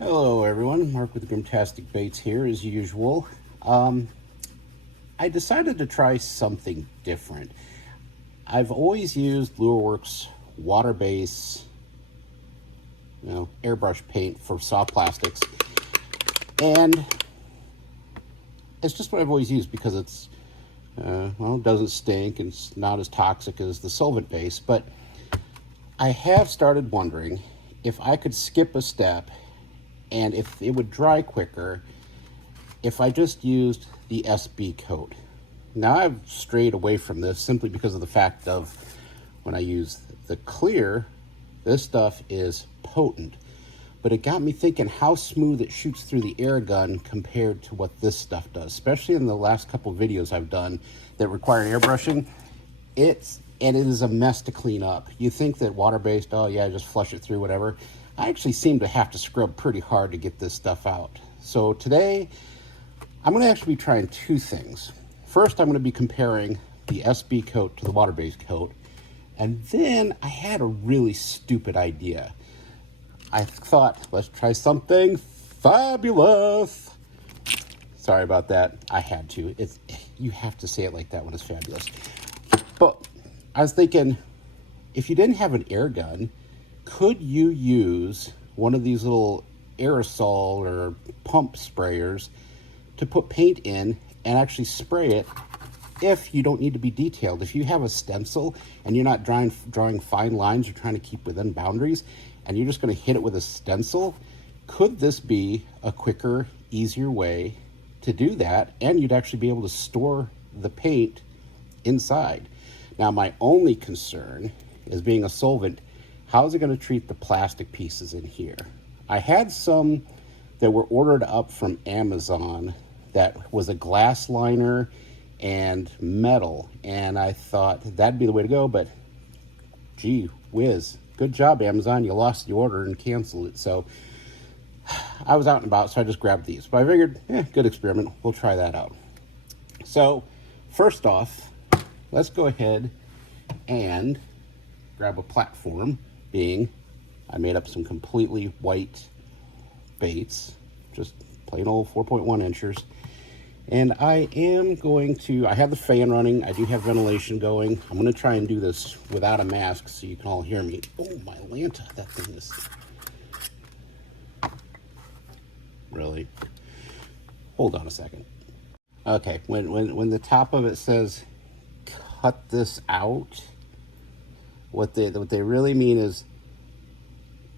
Hello everyone, Mark with Grimtastic Baits here as usual. I decided to try something different. I've always used Lureworks Waterbase, airbrush paint for soft plastics, and it's just what I've always used because it's, it doesn't stink and it's not as toxic as the solvent base, but I have started wondering if I could skip a step and if it would dry quicker if I just used the SB coat. Now I've strayed away from this simply because of the fact of when I use the clear, this stuff is potent. But it got me thinking how smooth it shoots through the air gun compared to what this stuff does, especially in the last couple videos I've done that require airbrushing. It is a mess to clean up. You think that water-based, oh yeah, just flush it through, whatever. I actually seem to have to scrub pretty hard to get this stuff out. So today, I'm going to actually be trying two things. First, I'm going to be comparing the SB coat to the water-based coat. And then I had a really stupid idea. I thought, let's try something fabulous. Sorry about that. I had to. You have to say it like that when it's fabulous. But I was thinking, if you didn't have an air gun, could you use one of these little aerosol or pump sprayers to put paint in and actually spray it if you don't need to be detailed? If you have a stencil and you're not drawing fine lines, you're trying to keep within boundaries, and you're just going to hit it with a stencil, could this be a quicker, easier way to do that? And you'd actually be able to store the paint inside. Now, my only concern is, being a solvent, how is it going to treat the plastic pieces in here? I had some that were ordered up from Amazon that was a glass liner and metal, and I thought that'd be the way to go, but gee whiz, good job, Amazon. You lost the order and canceled it. So I was out and about, so I just grabbed these. But I figured, good experiment. We'll try that out. So first off, let's go ahead and grab a platform, being I made up some completely white baits, just plain old 4.1 inchers. And I am going to, I have the fan running, I do have ventilation going. I'm going to try and do this without a mask so you can all hear me. Oh, my Lanta, that thing is... Really? Hold on a second. Okay, when the top of it says, cut this out, what they really mean is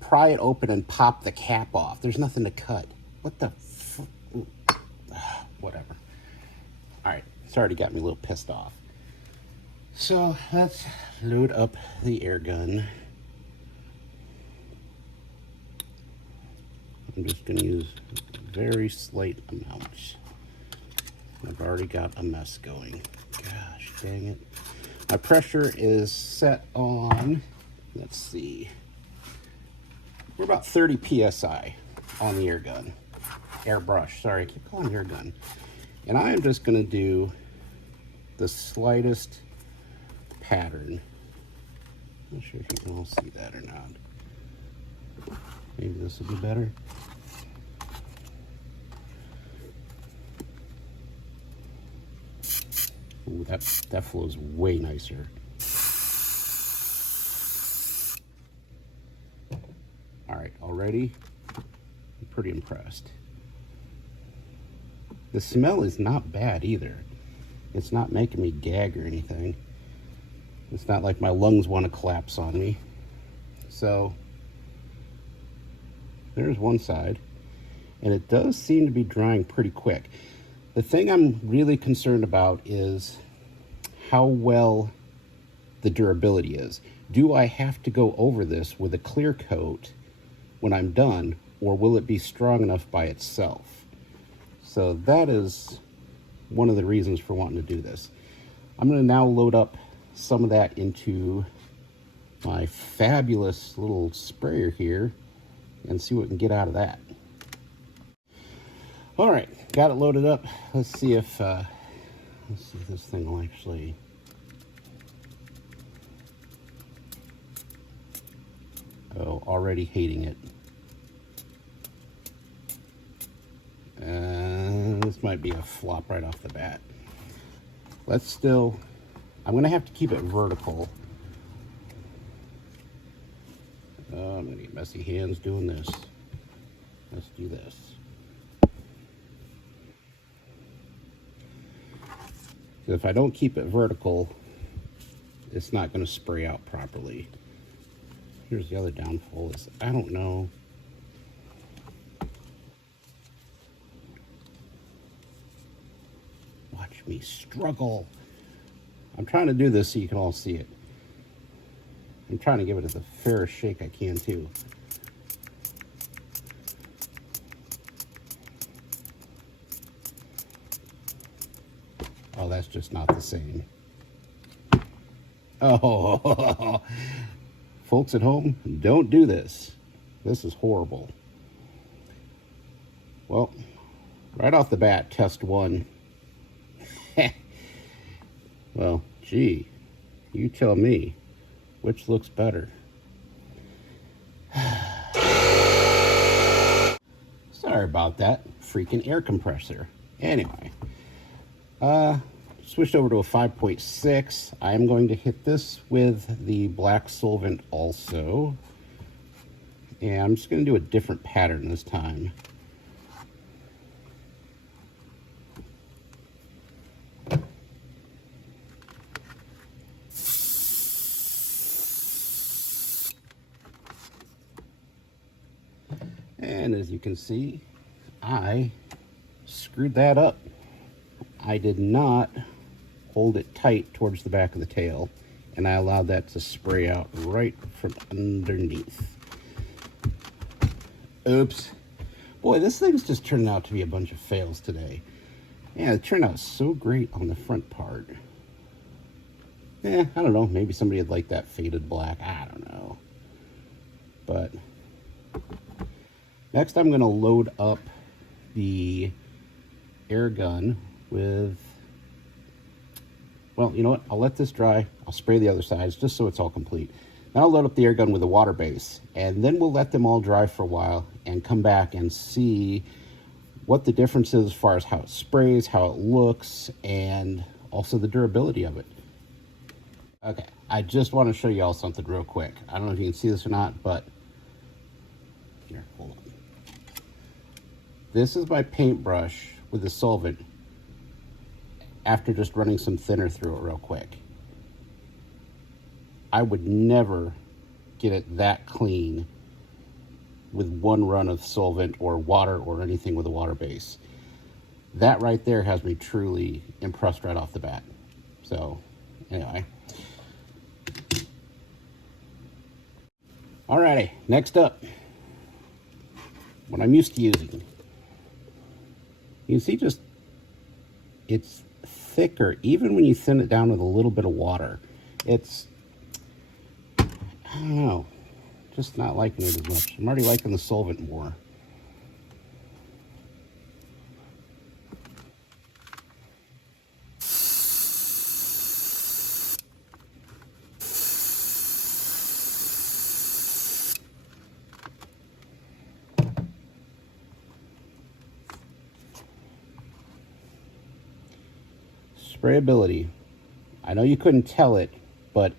pry it open and pop the cap off. There's nothing to cut. What the whatever. All right, it's already got me a little pissed off. So let's load up the air gun. I'm just going to use a very slight amount. I've already got a mess going. Gosh dang it. My pressure is set on, let's see, we're about 30 psi on the air gun. Airbrush, sorry, I keep calling it air gun. And I am just going to do the slightest pattern. Not sure if you can all see that or not. Maybe this will be better. Ooh, that flows way nicer. All right, already I'm pretty impressed. The smell is not bad either. It's not making me gag or anything. It's not like my lungs want to collapse on me. So there's one side, and it does seem to be drying pretty quick. The thing I'm really concerned about is how well the durability is. Do I have to go over this with a clear coat when I'm done, or will it be strong enough by itself? So that is one of the reasons for wanting to do this. I'm going to now load up some of that into my fabulous little sprayer here and see what we can get out of that. All right, got it loaded up. Let's see if this thing will actually... Oh, already hating it. this might be a flop right off the bat. Let's still, I'm gonna have to keep it vertical. I'm gonna get messy hands doing this. Let's do this. So if I don't keep it vertical, it's not gonna spray out properly. Here's the other downfall is, I don't know. Watch me struggle. I'm trying to do this so you can all see it. I'm trying to give it the fairest shake I can too. Oh, that's just not the same. Oh, folks at home, don't do this. This is horrible. Well, right off the bat, test one. Well, gee, you tell me, which looks better? Sorry about that, freaking air compressor. Anyway, switched over to a 5.6. I'm going to hit this with the black solvent also. And I'm just going to do a different pattern this time. And as you can see, I screwed that up. I did not hold it tight towards the back of the tail, and I allowed that to spray out right from underneath. Oops. Boy, this thing's just turned out to be a bunch of fails today. Yeah, it turned out so great on the front part. I don't know. Maybe somebody would like that faded black. I don't know. But next I'm going to load up the air gun with, well, you know what? I'll let this dry. I'll spray the other sides just so it's all complete. Then I'll load up the air gun with a Waterbase, and then we'll let them all dry for a while and come back and see what the difference is as far as how it sprays, how it looks, and also the durability of it. Okay, I just want to show you all something real quick. I don't know if you can see this or not, but here, hold on. This is my paintbrush with the solvent after just running some thinner through it real quick. I would never get it that clean with one run of solvent or water or anything with a water base. That right there has me truly impressed right off the bat. So anyway. Alrighty, next up, what I'm used to using. You can see just, it's thicker, even when you thin it down with a little bit of water. It's, I don't know, just not liking it as much. I'm already liking the solvent more. Sprayability. I know you couldn't tell it, but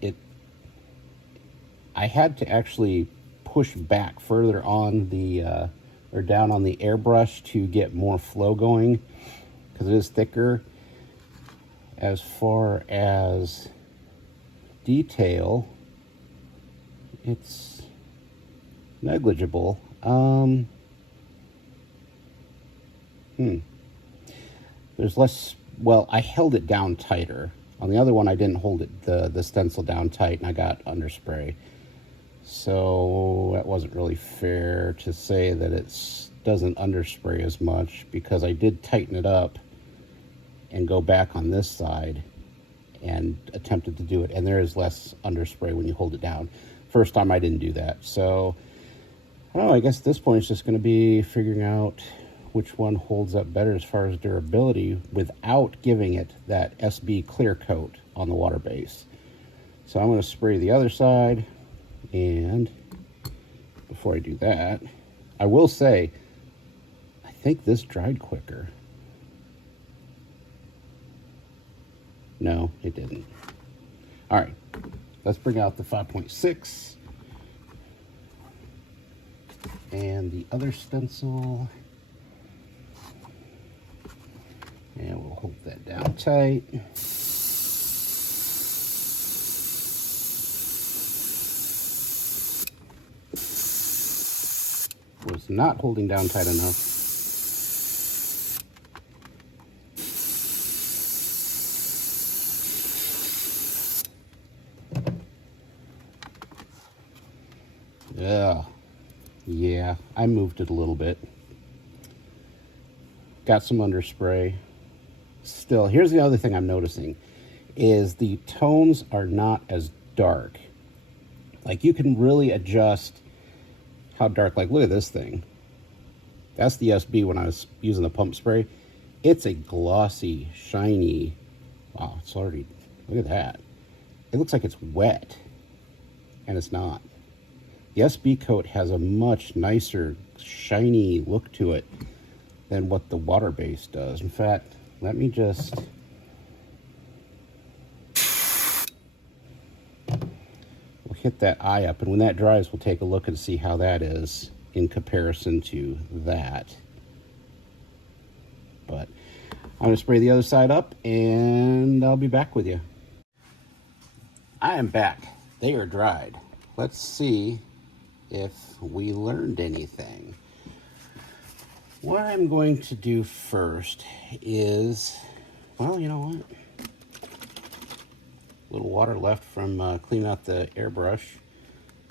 I had to actually push back further on the, or down on the airbrush to get more flow going, because it is thicker. As far as detail, it's negligible. There's less. Well, I held it down tighter. On the other one, I didn't hold it the stencil down tight, and I got underspray. So that wasn't really fair to say that it doesn't underspray as much, because I did tighten it up and go back on this side and attempted to do it, and there is less underspray when you hold it down. First time I didn't do that. So I don't know, I guess at this point it's just going to be figuring out which one holds up better as far as durability without giving it that SB clear coat on the water base. So I'm going to spray the other side, and before I do that, I will say I think this dried quicker. No, it didn't. All right, let's bring out the 5.6 and the other stencil. And we'll hold that down tight. Was not holding down tight enough. Yeah, I moved it a little bit. Got some underspray. Still, here's the other thing I'm noticing, is the tones are not as dark. Like, you can really adjust how dark, like, look at this thing. That's the SB when I was using the pump spray. It's a glossy, shiny, wow, it's already, look at that. It looks like it's wet, and it's not. The SB coat has a much nicer, shiny look to it than what the Waterbase does. In fact, let me just... we'll hit that eye up, and when that dries, we'll take a look and see how that is in comparison to that. But I'm going to spray the other side up, and I'll be back with you. I am back. They are dried. Let's see if we learned anything. What I'm going to do first is, well, you know what? A little water left from cleaning out the airbrush.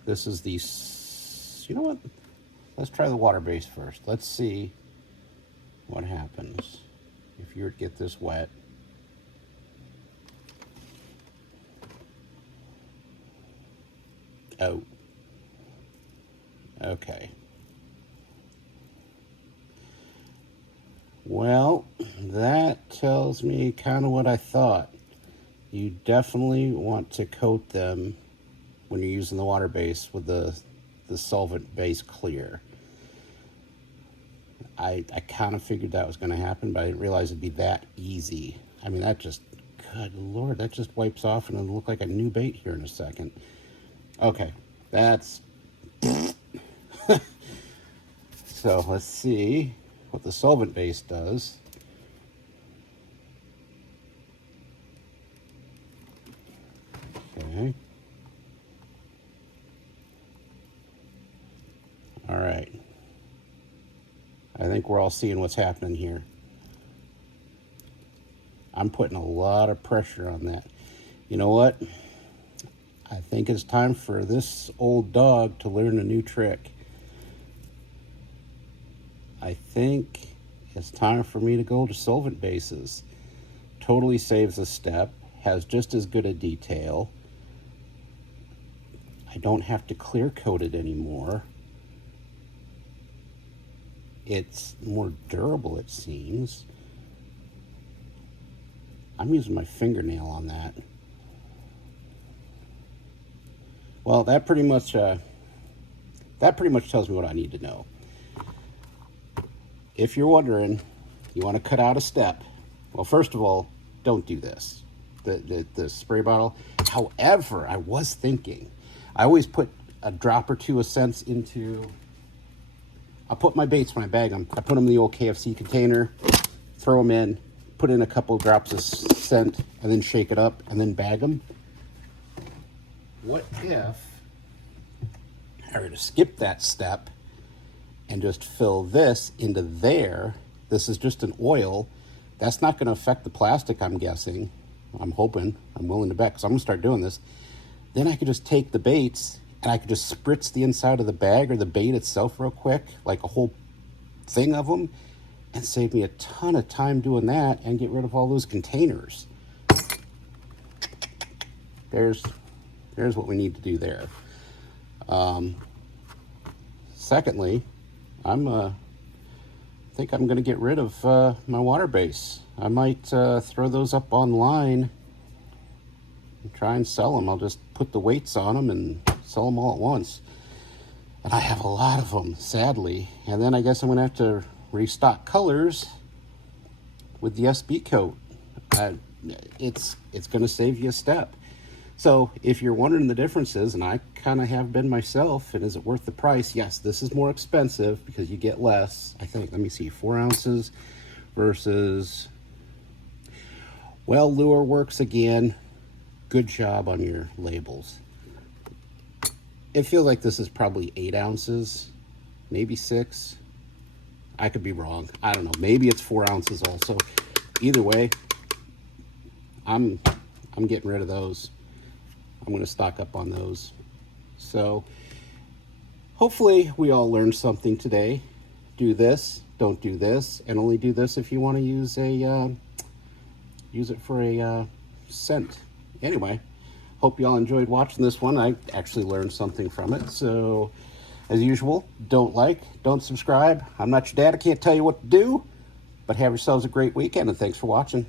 This is the, you know what? Let's try the Waterbase first. Let's see what happens if you were to get this wet. Oh. Okay. Well, that tells me kind of what I thought. You definitely want to coat them when you're using the Waterbase with the solvent base clear. I kind of figured that was going to happen, but I didn't realize it'd be that easy. I mean, that just, good Lord, that just wipes off and it'll look like a new bait here in a second. Okay, that's... So let's see what the solvent base does. Okay. All right. I think we're all seeing what's happening here. I'm putting a lot of pressure on that. You know what? I think it's time for this old dog to learn a new trick. I think it's time for me to go to solvent bases. Totally saves a step, has just as good a detail. I don't have to clear coat it anymore. It's more durable, it seems. I'm using my fingernail on that. Well, that pretty much tells me what I need to know. If you're wondering, you want to cut out a step. Well, first of all, don't do this. The spray bottle. However, I was thinking, I always put a drop or two of scents into. I put my baits when I bag them. I put them in the old KFC container, throw them in, put in a couple of drops of scent, and then shake it up, and then bag them. What if I were to skip that step and just fill this into there? This is just an oil. That's not going to affect the plastic, I'm guessing. I'm hoping. I'm willing to bet, because I'm going to start doing this. Then I could just take the baits, and I could just spritz the inside of the bag or the bait itself real quick, like a whole thing of them, and save me a ton of time doing that and get rid of all those containers. There's what we need to do there. Secondly, I think I'm going to get rid of my Waterbase. I might throw those up online and try and sell them. I'll just put the weights on them and sell them all at once. And I have a lot of them, sadly. And then I guess I'm going to have to restock colors with the SB coat. it's going to save you a step. So if you're wondering the differences, and I kind of have been myself, and is it worth the price? Yes, this is more expensive because you get less. I think, let me see, 4 ounces versus, well, Lureworks again. Good job on your labels. It feels like this is probably 8 ounces, maybe 6. I could be wrong. I don't know. Maybe it's 4 ounces also. Either way, I'm getting rid of those. I'm going to stock up on those. So hopefully we all learned something today. Do this, don't do this, and only do this if you want to use it for a scent. Anyway, hope you all enjoyed watching this one. I actually learned something from it. So as usual, don't subscribe. I'm not your dad. I can't tell you what to do. But have yourselves a great weekend, and thanks for watching.